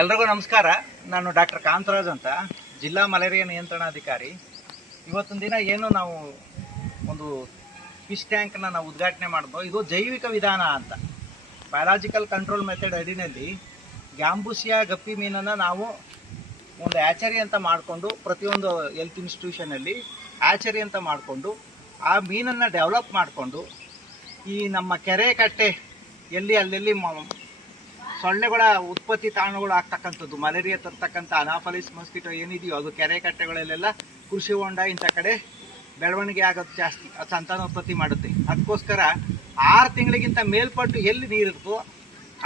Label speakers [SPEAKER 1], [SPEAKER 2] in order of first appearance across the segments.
[SPEAKER 1] ಎಲ್ರಿಗೂ ನಮಸ್ಕಾರ. ನಾನು ಡಾಕ್ಟರ್ ಕಾಂತರಾಜ್ ಅಂತ ಜಿಲ್ಲಾ ಮಲೇರಿಯಾ ನಿಯಂತ್ರಣಾಧಿಕಾರಿ. ಇವತ್ತಿನ ದಿನ ಏನು ನಾವು ಒಂದು ಫಿಶ್ ಟ್ಯಾಂಕ್ನ ನಾವು ಉದ್ಘಾಟನೆ ಮಾಡಿದ್ವು ಇದು ಜೈವಿಕ ವಿಧಾನ ಅಂತ. ಬಯಾಲಜಿಕಲ್ ಕಂಟ್ರೋಲ್ ಮೆಥಡ್ ಅಡಿನಲ್ಲಿ ಗ್ಯಾಂಬುಸಿಯಾ ಗಪ್ಪಿ ಮೀನನ್ನು ನಾವು ಒಂದು ಆಚರಿ ಅಂತ ಮಾಡಿಕೊಂಡು ಪ್ರತಿಯೊಂದು ಹೆಲ್ತ್ ಇನ್ಸ್ಟಿಟ್ಯೂಷನಲ್ಲಿ ಆಚರಿ ಅಂತ ಮಾಡಿಕೊಂಡು ಆ ಮೀನನ್ನು ಡೆವಲಪ್ ಮಾಡಿಕೊಂಡು ಈ ನಮ್ಮ ಕೆರೆ ಕಟ್ಟೆ ಎಲ್ಲಿ ಅಲ್ಲೆಲ್ಲಿ ಸೊಳ್ಳೆಗಳ ಉತ್ಪತ್ತಿ ತಾಣಗಳು ಆಗ್ತಕ್ಕಂಥದ್ದು, ಮಲೇರಿಯಾ ತರ್ತಕ್ಕಂಥ ಅನಾಫಲಿಸ್, ಮಸ್ಕಿಟೋ ಏನಿದೆಯೋ ಅದು ಕೆರೆ ಕಟ್ಟೆಗಳಲ್ಲೆಲ್ಲ ಕೃಷಿ ಹೊಂಡ ಇಂಥ ಕಡೆ ಬೆಳವಣಿಗೆ ಆಗೋದು ಜಾಸ್ತಿ ಅದು ಸಂತಾನೋತ್ಪತ್ತಿ ಮಾಡುತ್ತೆ. ಅದಕ್ಕೋಸ್ಕರ ಆರು ತಿಂಗಳಿಗಿಂತ ಮೇಲ್ಪಟ್ಟು ಎಲ್ಲಿ ನೀರಿರ್ತೋ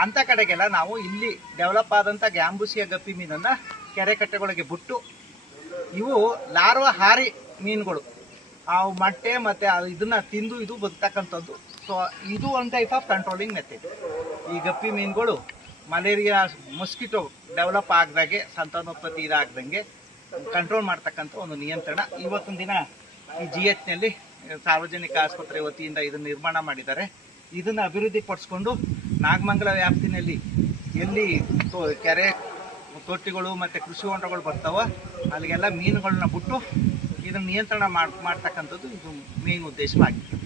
[SPEAKER 1] ಅಂಥ ಕಡೆಗೆಲ್ಲ ನಾವು ಇಲ್ಲಿ ಡೆವಲಪ್ ಆದಂಥ ಗ್ಯಾಂಬೂಸಿಯ ಗಪ್ಪಿ ಮೀನನ್ನು ಕೆರೆ ಕಟ್ಟೆಗಳಿಗೆ ಬಿಟ್ಟು ಇವು ಲಾರ್ವ ಹಾರಿ ಮೀನುಗಳು. ಆ ಮೊಟ್ಟೆ ಮತ್ತು ಇದನ್ನ ತಿಂದು ಇದು ಬದುಕ್ತಕ್ಕಂಥದ್ದು. ಸೊ ಇದು ಒಂದು ಟೈಪ್ ಆಫ್ ಕಂಟ್ರೋಲಿಂಗ್ ಮೆಥಡ್ ಈ ಗಪ್ಪಿ ಮೀನುಗಳು ಮಲೇರಿಯಾ ಮೊಸ್ಕಿಟೋ ಡೆವಲಪ್ ಆಗದಾಗೆ, ಸಂತಾನೋತ್ಪತ್ತಿ ಇದಾಗ್ದಂಗೆ ಕಂಟ್ರೋಲ್ ಮಾಡ್ತಕ್ಕಂಥ ಒಂದು ನಿಯಂತ್ರಣ. ಇವತ್ತಿನ ದಿನ ಈ ಜಿ ಎಚ್ನಲ್ಲಿ ಸಾರ್ವಜನಿಕ ಆಸ್ಪತ್ರೆ ವತಿಯಿಂದ ಇದನ್ನು ನಿರ್ಮಾಣ ಮಾಡಿದ್ದಾರೆ. ಇದನ್ನು ಅಭಿವೃದ್ಧಿ ಪಡಿಸ್ಕೊಂಡು ನಾಗಮಂಗಲ ವ್ಯಾಪ್ತಿನಲ್ಲಿ ಎಲ್ಲಿ ಕೆರೆ ತೊಟ್ಟಿಗಳು ಮತ್ತು ಕೃಷಿ ಹೊಂಡಗಳು ಬರ್ತಾವ ಅಲ್ಲಿಗೆಲ್ಲ ಮೀನುಗಳನ್ನ ಬಿಟ್ಟು ಇದನ್ನು ನಿಯಂತ್ರಣ ಮಾಡ್, ಮಾಡ್ತಕ್ಕಂಥದ್ದು ಇದು ಮೇನ್ ಉದ್ದೇಶವಾಗಿದೆ